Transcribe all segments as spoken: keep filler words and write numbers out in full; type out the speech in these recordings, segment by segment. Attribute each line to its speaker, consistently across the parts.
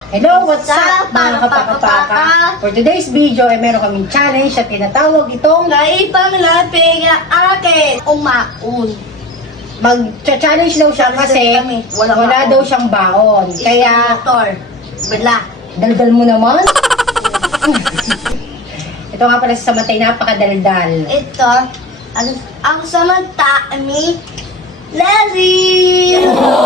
Speaker 1: Hello, what's up mga kapakapaka? For today's video ay meron kaming challenge at tinatawag itong
Speaker 2: Naipang lapig ang akin umaun.
Speaker 1: mag-challenge daw siya kasi
Speaker 2: Wala
Speaker 1: wala
Speaker 2: baon.
Speaker 1: daw siyang baon. Kaya,
Speaker 2: Motor. Bala.
Speaker 1: daldal mo naman. Ito nga pala sa matay, napakadaldal.
Speaker 2: Ito, ang, ang samanta ni Larry.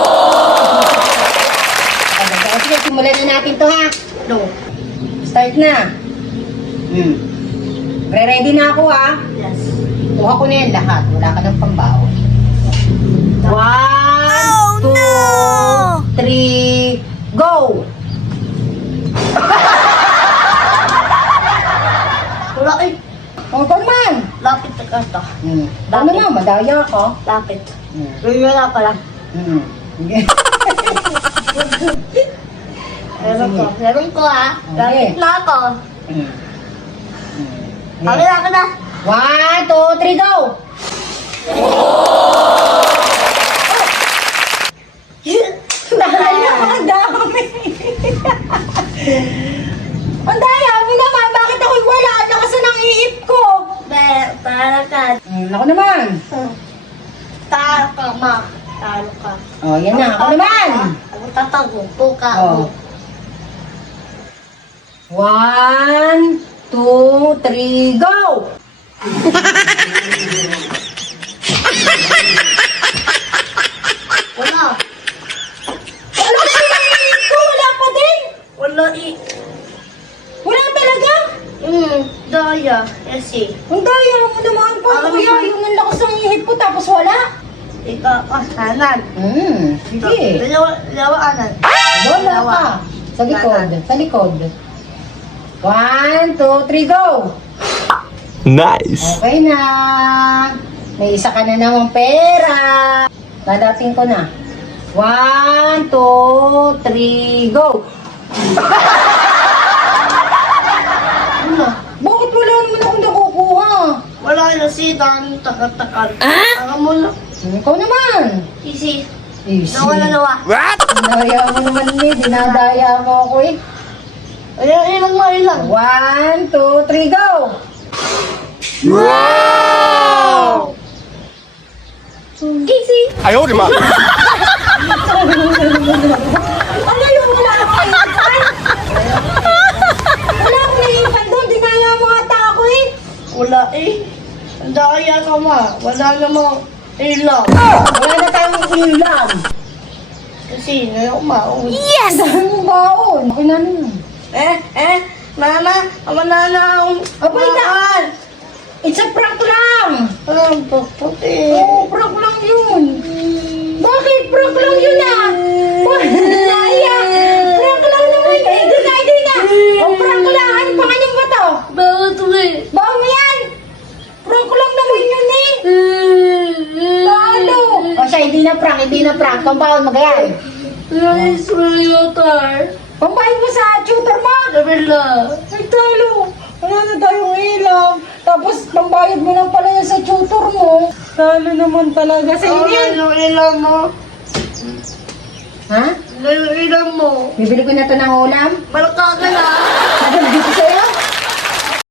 Speaker 1: Okay, sige, simulan na natin to ha.
Speaker 2: No.
Speaker 1: Start na. Hmm. Re-ready na ako ha.
Speaker 2: Yes.
Speaker 1: Kuha ko na yan lahat. Wala ka ng pambaon. One,
Speaker 2: Oh,
Speaker 1: two,
Speaker 2: no!
Speaker 1: three, go!
Speaker 2: Wala eh.
Speaker 1: Oh, pa naman!
Speaker 2: Lapit na kata.
Speaker 1: Hmm. Ano na, madaya ka.
Speaker 2: Lapit.
Speaker 1: Hmm.
Speaker 2: Wala pala.
Speaker 1: Hmm. Okay.
Speaker 2: Meron ko. Meron ko ah.
Speaker 1: Okay.
Speaker 2: Lapit na ako.
Speaker 1: Hmm. Hmm.
Speaker 2: Kami na ka na.
Speaker 1: One, two, three, go! Daya, ang dami! Ang daya mo naman! Bakit ako'y wala? Ang lakas na ng iip ko!
Speaker 2: Be, para ka.
Speaker 1: Hmm, ako naman!
Speaker 2: Talo ka, ma. Talo ka.
Speaker 1: Oh, yan na. Ako naman!
Speaker 2: Ako tatago. Puka
Speaker 1: Oh.
Speaker 2: mo.
Speaker 1: One, two, three, go!
Speaker 2: Wala.
Speaker 1: Ano ba yung iip ko? Wala pa din!
Speaker 2: Wala i...
Speaker 1: Wala talaga!
Speaker 2: Hmm, daya. Kasi,
Speaker 1: Ang daya mo naman pa,
Speaker 2: Ano
Speaker 1: kuya.
Speaker 2: ba?
Speaker 1: Yung ang lakas ng ihip ko tapos wala.
Speaker 2: ikaw kasanan.
Speaker 1: Hmm, sige.
Speaker 2: Dalawa, dalawa anan.
Speaker 1: Wala pa. Sa likod, sa likod. One, two, three, go!
Speaker 3: Nice.
Speaker 1: Okay na. May isa ka na namang pera. Dadating ko na. One, two, three, go!
Speaker 2: Ano?
Speaker 1: Bakit wala naman akong nakukuha?
Speaker 2: Wala na si Dan takal-takal. Ah? Ang mo na.
Speaker 1: Hmm, ikaw naman.
Speaker 2: Easy.
Speaker 1: Easy.
Speaker 2: Nawa na nawa.
Speaker 1: Dinaya mo naman eh. Dinadaya mo ako eh.
Speaker 2: Ayun, ilang mo, ilang.
Speaker 1: One, two, three, go!
Speaker 2: Wow! Easy.
Speaker 3: 哎呦我的妈！
Speaker 1: Ano yung wala akong naipan? Wala akong naipan doon. Dinaya mo ata ako eh.
Speaker 2: Wala eh. Ang daya ka ma. Wala namang ilang.
Speaker 1: Wala na tayong ulam.
Speaker 2: Kasi ngayon mauwi.
Speaker 1: Yes! Ang dami mong baon. Ako na nun.
Speaker 2: Eh, eh, mama, ama na na akong
Speaker 1: Abay na!
Speaker 2: mahal.
Speaker 1: It's a prank lang!
Speaker 2: Ang puputi.
Speaker 1: Oo, prank lang yun. Bakit? Prank lang yun ah! Naya! Prank lang naman. Hindi na, hindi na! O, prank lang. Ano pangalan ba to?
Speaker 2: Bakit uwi?
Speaker 1: Baon mo yan! Prank lang naman yun eh! Paano? O siya, hindi na prank, hindi na prank. Pambaon mo gayan.
Speaker 2: Nice motor.
Speaker 1: Pambayad mo sa tutor mo!
Speaker 2: Kabila.
Speaker 1: Ay, talo! Wala na tayong ilam. Tapos, pambayad mo lang pala yan sa tutor mo. Talo naman talaga sa
Speaker 2: Ano
Speaker 1: inyo.
Speaker 2: yung ilang mo?
Speaker 1: Ha?
Speaker 2: Ano yung ilang mo?
Speaker 1: Bibili ko na to ng ulam.
Speaker 2: Malaka ka na.
Speaker 1: Nadal dito sa'yo?